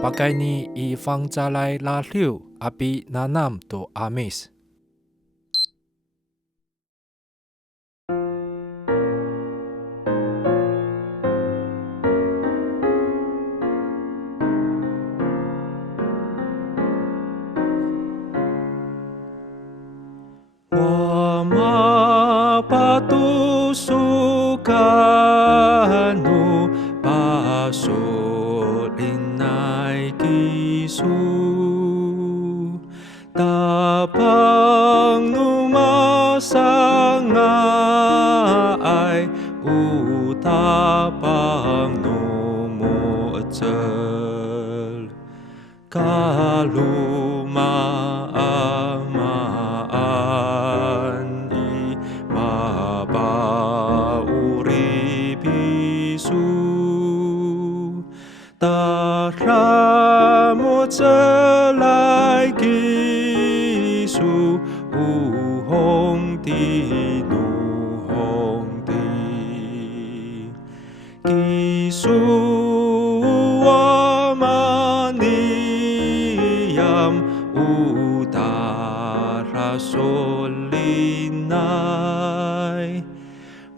Pakai ni I phang chalai la hliu api nanam to amis. Wama patusukanu pasolinay kisu tapang numasanga ay utapang numutsal kalumaan I mapauripisu taramot selai kisu uhong tinuhong ti kisu utara solinay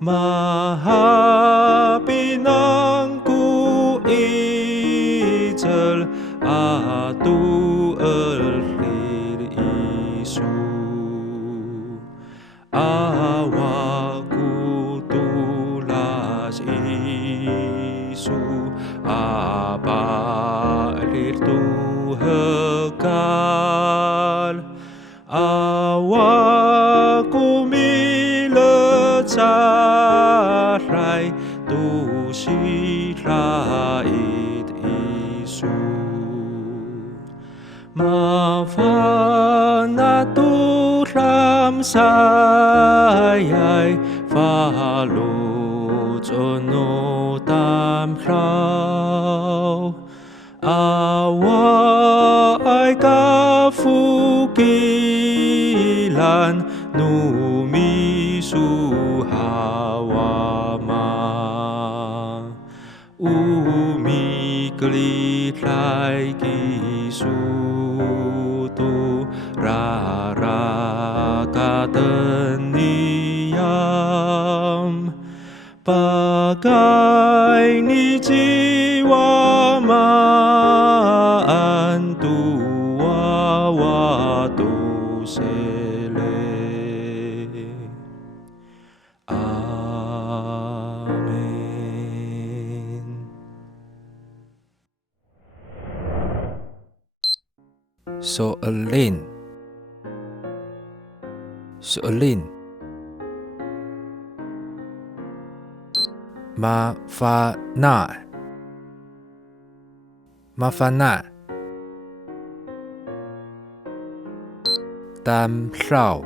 mahapinang kuitel atu elrir isu awaku tulas isu apalir tuhekal awaku milet sarai tu sirait isu mafanaturam sayay falutono tamraw awa ay kafukilan numisuhawama umiklitay kisutu rarakatan pakai ni jiwa maan tuwa tu sele. Amen. Soalin mafana tam rau